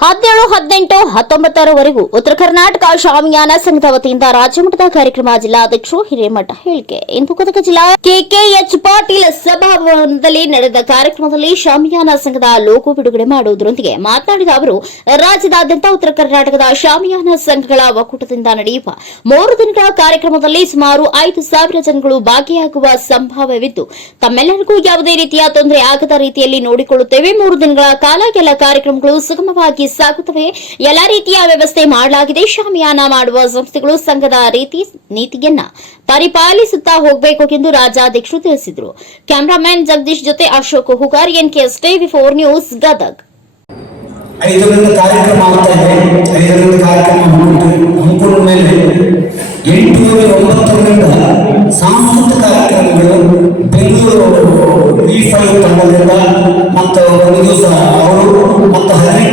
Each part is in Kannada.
ಹದಿನೇಳು, ಹದಿನೆಂಟು, ಹತ್ತೊಂಬತ್ತರವರೆಗೂ ಉತ್ತರ ಕರ್ನಾಟಕ ಶಾಮಿಯಾನ ಸಂಘದ ವತಿಯಿಂದ ರಾಜ್ಯಮಟ್ಟದ ಕಾರ್ಯಕ್ರಮ ಜಿಲ್ಲಾಧ್ಯಕ್ಷರು ಹಿರೇಮಠ ಹೇಳಿಕೆ. ಇಂದು ಗದಗ ಜಿಲ್ಲಾ ಕೆಕೆಎಚ್ ಪಾಟೀಲ್ ಸಭಾಭವನದಲ್ಲಿ ನಡೆದ ಕಾರ್ಯಕ್ರಮದಲ್ಲಿ ಶಾಮಿಯಾನ ಸಂಘದ ಲೋಗೋ ಬಿಡುಗಡೆ ಮಾಡುವುದರೊಂದಿಗೆ ಮಾತನಾಡಿದ ಅವರು, ರಾಜ್ಯದಾದ್ಯಂತ ಉತ್ತರ ಕರ್ನಾಟಕದ ಶಾಮಿಯಾನ ಸಂಘಗಳ ಒಕ್ಕೂಟದಿಂದ ನಡೆಯುವ ಮೂರು ದಿನಗಳ ಕಾರ್ಯಕ್ರಮದಲ್ಲಿ ಸುಮಾರು ಐದು ಸಾವಿರ ಜನಗಳು ಭಾಗಿಯಾಗುವ ಸಂಭಾವ್ಯವಿದ್ದು, ತಮ್ಮೆಲ್ಲರಿಗೂ ಯಾವುದೇ ರೀತಿಯ ತೊಂದರೆ ಆಗದ ರೀತಿಯಲ್ಲಿ ನೋಡಿಕೊಳ್ಳುತ್ತೇವೆ. ಮೂರು ದಿನಗಳ ಕಾಲ ಕೆಲ ಕಾರ್ಯಕ್ರಮಗಳು ಸುಗಮವಾಗಿ ಸಾಗುತ್ತವೆ. ಎಲ್ಲಾ ರೀತಿಯ ವ್ಯವಸ್ಥೆ ಮಾಡಲಾಗಿದೆ. ಶಾಮಿಯಾನ ಮಾಡುವ ಸಂಸ್ಥೆಗಳು ಸಂಘದ ರೀತಿ ನೀತಿಯನ್ನ ಪರಿಪಾಲಿಸುತ್ತಾ ಹೋಗಬೇಕು ಎಂದು ರಾಜ್ಯಾಧ್ಯಕ್ಷರು ತಿಳಿಸಿದರು. ಕ್ಯಾಮರಾಮನ್ ಜಗದೀಶ್ ಜೊತೆ Ashok Hugar K stay four news, Gadag. ಐದರಿಂದ ಕಾರ್ಯಕ್ರಮ ಆಗ್ತಾ ಇದೆ. ಐದರಿಂದ ಕಾರ್ಯಕ್ರಮ ಹಮ್ಮಿಕೊಂಡು ಮೇಲೆ ಎಂಟೂವರೆ ಒಂಬತ್ತರಿಂದ ಸಾಂಸ್ಕೃತಿಕ ಕಾರ್ಯಕ್ರಮಗಳು ಬೆಂಗಳೂರು ಈ ಫೈವ್ ತಂಡದಿಂದ ಮತ್ತು ಒಂದು ದಿವಸ ಅವರು ಮತ್ತು ಹದಿನೆಂಟನೇ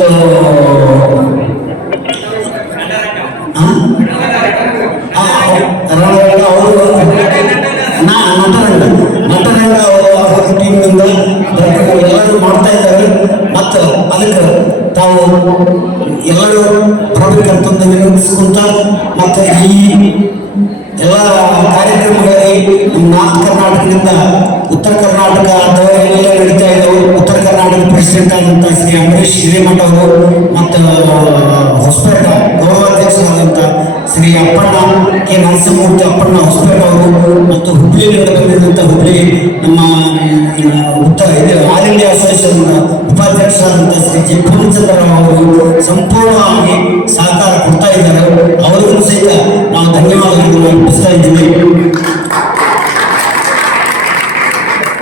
ಮತ್ತು ಅವರು ನಾ ನಟರಂಗ ನಟರಂಗ ಅವರ ಟೀಮ್ನಿಂದ ಎಲ್ಲರೂ ಮಾಡ್ತಾ ಇದ್ದಾರೆ ಮತ್ತು ಅದಕ್ಕೆ ತಾವು ಎಲ್ಲರೂ ಬರ್ಬೇಕಂತಂದು ವಿನಂತಿಸ್ಕೊಂತ ಮತ್ತು ಈ ಎಲ್ಲ ಕಾರ್ಯಕ್ರಮಗಳಲ್ಲಿ ನಾರ್ತ್ ಕರ್ನಾಟಕದಿಂದ ಉತ್ತರ ಕರ್ನಾಟಕ ಅಥವಾ ಎಲ್ಲ ನಡೀತಾ ಉತ್ತರ ಕರ್ನಾಟಕದ ಪ್ರೆಸಿಡೆಂಟ್ ಆದಂಥ ಅಂಬರೀಶ್ ಹಿರೇಮಠ ಅವರು ಮತ್ತು ಹೊಸಪೇಟ ಗೌರವಾಧ್ಯಕ್ಷರಾದಂಥ ಶ್ರೀ ಅಪ್ಪಣ್ಣ ಕೆ. ನರಸಿಂಹಮೂರ್ತಿ ಅಪ್ಪಣ್ಣ ಹೊಸಪೇಟ ಅವರು ಮತ್ತು ಹುಬ್ಳಿಯಿಂದ ಬಂದಿದ್ದಂಥ ಹುಬ್ಳಿ ನಮ್ಮ ಉತ್ತರ, ಇದು ಆಲ್ ಇಂಡಿಯಾ ಅಸೋಸಿಯೇಷನ್ ಉಪಾಧ್ಯಕ್ಷರಾದಂಥ ಶ್ರೀ ಜಿ. ಪೂರ್ಣಚಂದ್ರರಾವ್ ಅವರು ಸಂಪೂರ್ಣವಾಗಿ ಸಹಕಾರ ಕೊಡ್ತಾ ಇದ್ದಾರೆ. ಅವರಿಗೂ ಸಹಿತ ನಾವು ಧನ್ಯವಾದಗಳನ್ನು ಅರ್ಪಿಸ್ತಾ ಇದ್ದೀವಿ.